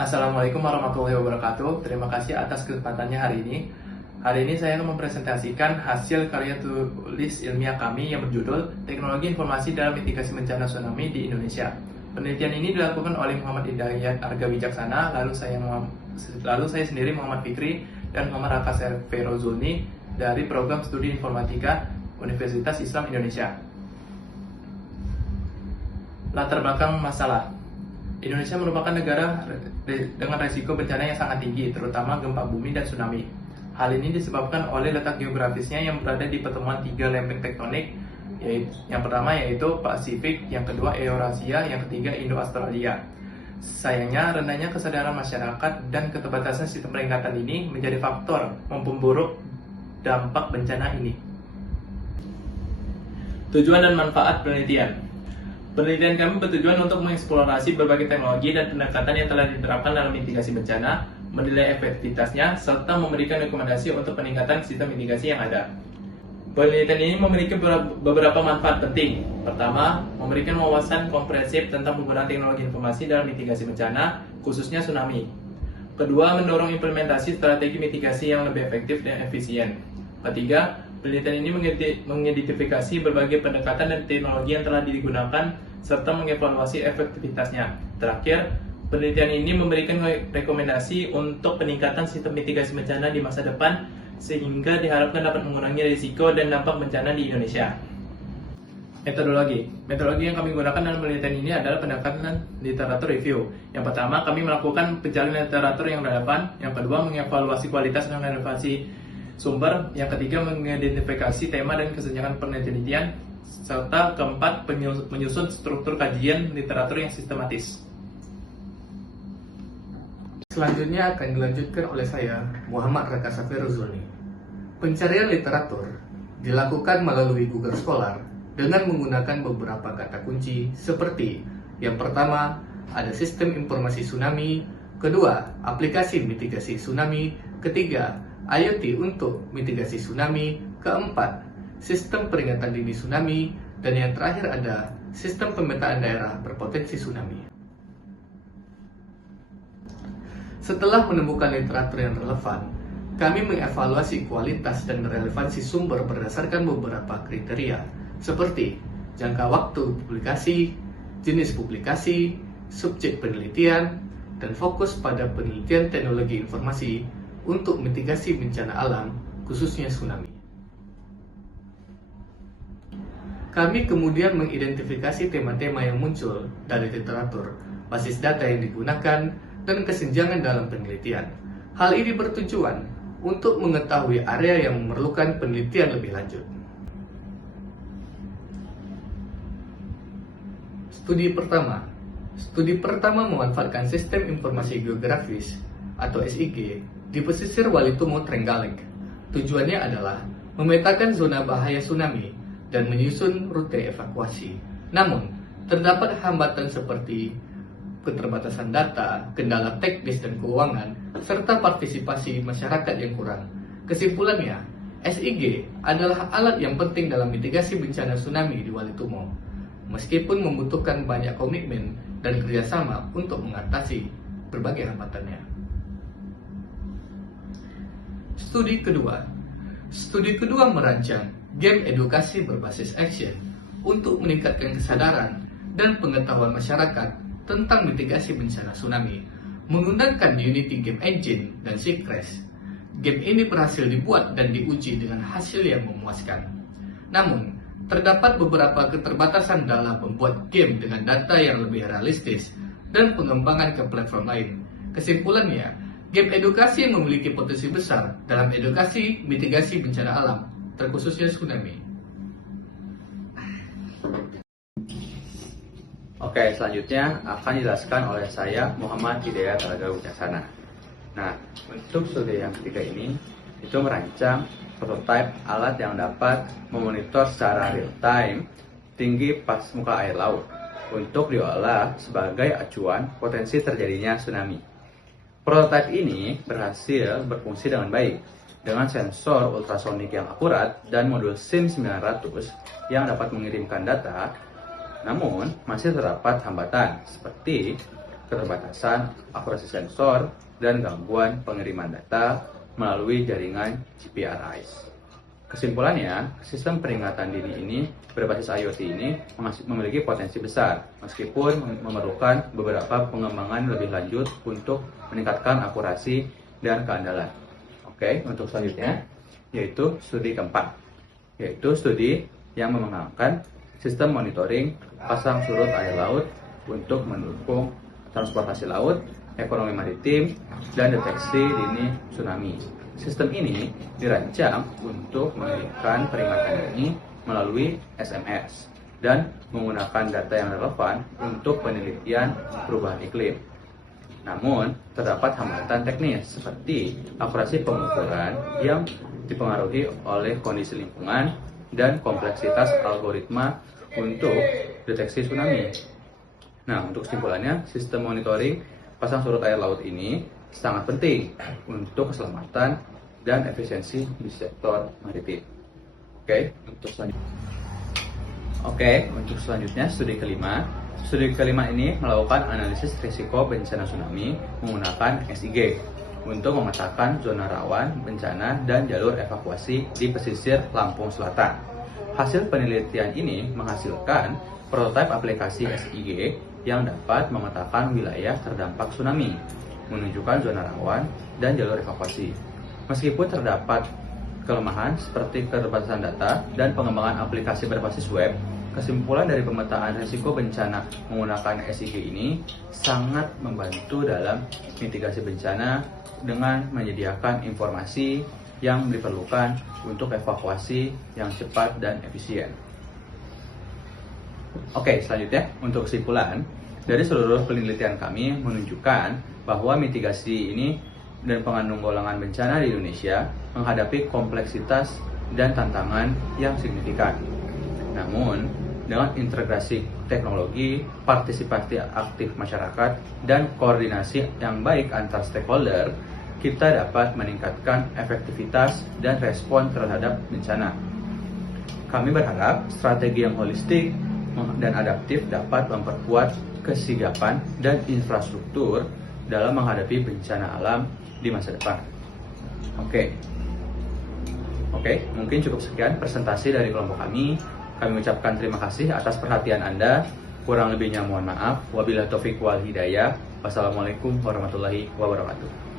Assalamualaikum warahmatullahi wabarakatuh. Terima kasih atas kesempatannya hari ini. Hari ini saya akan mempresentasikan hasil karya tulis ilmiah kami yang berjudul Teknologi Informasi dalam Mitigasi Bencana Tsunami di Indonesia. Penelitian ini dilakukan oleh Muhammad Hidayat Arga Wijaksana, lalu saya sendiri Muhammad Fikri dan Muhammad Raka Ferozulni dari Program Studi Informatika Universitas Islam Indonesia. Latar belakang masalah. Indonesia merupakan negara dengan resiko bencana yang sangat tinggi, terutama gempa bumi dan tsunami. Hal ini disebabkan oleh letak geografisnya yang berada di pertemuan tiga lempeng tektonik, yang pertama yaitu Pasifik, yang kedua Eurasia, yang ketiga Indo-Australia. Sayangnya, rendahnya kesadaran masyarakat dan keterbatasan sistem peringatan ini menjadi faktor memperburuk dampak bencana ini. Tujuan dan manfaat penelitian. Penelitian kami bertujuan untuk mengeksplorasi berbagai teknologi dan pendekatan yang telah diterapkan dalam mitigasi bencana, menilai efektivitasnya, serta memberikan rekomendasi untuk peningkatan sistem mitigasi yang ada. Penelitian ini memiliki beberapa manfaat penting. Pertama, memberikan wawasan komprehensif tentang penggunaan teknologi informasi dalam mitigasi bencana, khususnya tsunami. Kedua, mendorong implementasi strategi mitigasi yang lebih efektif dan efisien. Ketiga, penelitian ini mengidentifikasi berbagai pendekatan dan teknologi yang telah digunakan serta mengevaluasi efektivitasnya. Terakhir, penelitian ini memberikan rekomendasi untuk peningkatan sistem mitigasi bencana di masa depan sehingga diharapkan dapat mengurangi risiko dan dampak bencana di Indonesia. Metodologi yang kami gunakan dalam penelitian ini adalah pendekatan literatur review. Yang pertama, kami melakukan pencarian literatur yang relevan. Yang kedua, mengevaluasi kualitas dan relevansi sumber. Yang ketiga, mengidentifikasi tema dan kesenjangan penelitian. Serta keempat, menyusun struktur kajian literatur yang sistematis. Selanjutnya akan dilanjutkan oleh saya, Muhammad Raka Ferozulni. Pencarian literatur dilakukan melalui Google Scholar dengan menggunakan beberapa kata kunci seperti yang pertama, ada sistem informasi tsunami, kedua, aplikasi mitigasi tsunami, ketiga, IoT untuk mitigasi tsunami, keempat, sistem peringatan dini tsunami, dan yang terakhir ada sistem pemetaan daerah berpotensi tsunami. Setelah menemukan literatur yang relevan, kami mengevaluasi kualitas dan relevansi sumber berdasarkan beberapa kriteria, seperti jangka waktu publikasi, jenis publikasi, subjek penelitian, dan fokus pada penelitian teknologi informasi untuk mitigasi bencana alam, khususnya tsunami. Kami kemudian mengidentifikasi tema-tema yang muncul dari literatur, basis data yang digunakan, dan kesenjangan dalam penelitian. Hal ini bertujuan untuk mengetahui area yang memerlukan penelitian lebih lanjut. Studi pertama memanfaatkan sistem informasi geografis atau SIG di pesisir Walitumo Trenggalek. Tujuannya adalah memetakan zona bahaya tsunami dan menyusun rute evakuasi. Namun, terdapat hambatan seperti keterbatasan data, kendala teknis dan keuangan, serta partisipasi masyarakat yang kurang. Kesimpulannya, SIG adalah alat yang penting dalam mitigasi bencana tsunami di Walitumo, meskipun membutuhkan banyak komitmen dan kerjasama untuk mengatasi berbagai hambatannya. Studi kedua merancang game edukasi berbasis action untuk meningkatkan kesadaran dan pengetahuan masyarakat tentang mitigasi bencana tsunami menggunakan Unity Game Engine dan Seacrest. Game ini berhasil dibuat dan diuji dengan hasil yang memuaskan. Namun, terdapat beberapa keterbatasan dalam membuat game dengan data yang lebih realistis dan pengembangan ke platform lain. Kesimpulannya, game edukasi memiliki potensi besar dalam edukasi mitigasi bencana alam, terkhususnya tsunami. Oke, selanjutnya akan dijelaskan oleh saya, Muhammad Hidayat Arga Wijaksana. Nah, untuk studi yang ketiga ini, itu merancang prototipe alat yang dapat memonitor secara real time tinggi pas muka air laut untuk diolah sebagai acuan potensi terjadinya tsunami. Prototipe ini berhasil berfungsi dengan baik dengan sensor ultrasonik yang akurat dan modul SIM 900 yang dapat mengirimkan data. Namun, masih terdapat hambatan seperti keterbatasan akurasi sensor, dan gangguan pengiriman data melalui jaringan GPRS. Kesimpulannya, sistem peringatan dini ini berbasis IoT ini memiliki potensi besar, meskipun memerlukan beberapa pengembangan lebih lanjut untuk meningkatkan akurasi dan keandalan. Oke, untuk selanjutnya, yaitu studi keempat, yaitu studi yang mengembangkan sistem monitoring pasang surut air laut untuk mendukung transportasi laut, ekonomi maritim, dan deteksi dini tsunami. Sistem ini dirancang untuk memberikan peringatan dini melalui SMS dan menggunakan data yang relevan untuk penelitian perubahan iklim. Namun, terdapat hambatan teknis seperti akurasi pengukuran yang dipengaruhi oleh kondisi lingkungan dan kompleksitas algoritma untuk deteksi tsunami. Nah, untuk kesimpulannya, sistem monitoring pasang surut air laut ini sangat penting untuk keselamatan dan efisiensi di sektor maritim. Untuk selanjutnya studi kelima. Studi kelima ini melakukan analisis risiko bencana tsunami menggunakan SIG untuk memetakan zona rawan bencana dan jalur evakuasi di pesisir Lampung Selatan. Hasil penelitian ini menghasilkan prototipe aplikasi SIG yang dapat memetakan wilayah terdampak tsunami, menunjukkan zona rawan dan jalur evakuasi. Meskipun terdapat kelemahan seperti keterbatasan data dan pengembangan aplikasi berbasis web, kesimpulan dari pemetaan risiko bencana menggunakan SIG ini sangat membantu dalam mitigasi bencana dengan menyediakan informasi yang diperlukan untuk evakuasi yang cepat dan efisien. Selanjutnya untuk kesimpulan, dari seluruh penelitian kami menunjukkan bahwa mitigasi ini dan penanggulangan bencana di Indonesia menghadapi kompleksitas dan tantangan yang signifikan. Namun, dengan integrasi teknologi, partisipasi aktif masyarakat, dan koordinasi yang baik antar stakeholder, kita dapat meningkatkan efektivitas dan respon terhadap bencana. Kami berharap strategi yang holistik dan adaptif dapat memperkuat kesigapan dan infrastruktur dalam menghadapi bencana alam di masa depan. Mungkin cukup sekian presentasi dari kelompok kami. Kami ucapkan terima kasih atas perhatian Anda. Kurang lebihnya mohon maaf. Wabillahi taufiq wal hidayah. Wassalamualaikum warahmatullahi wabarakatuh.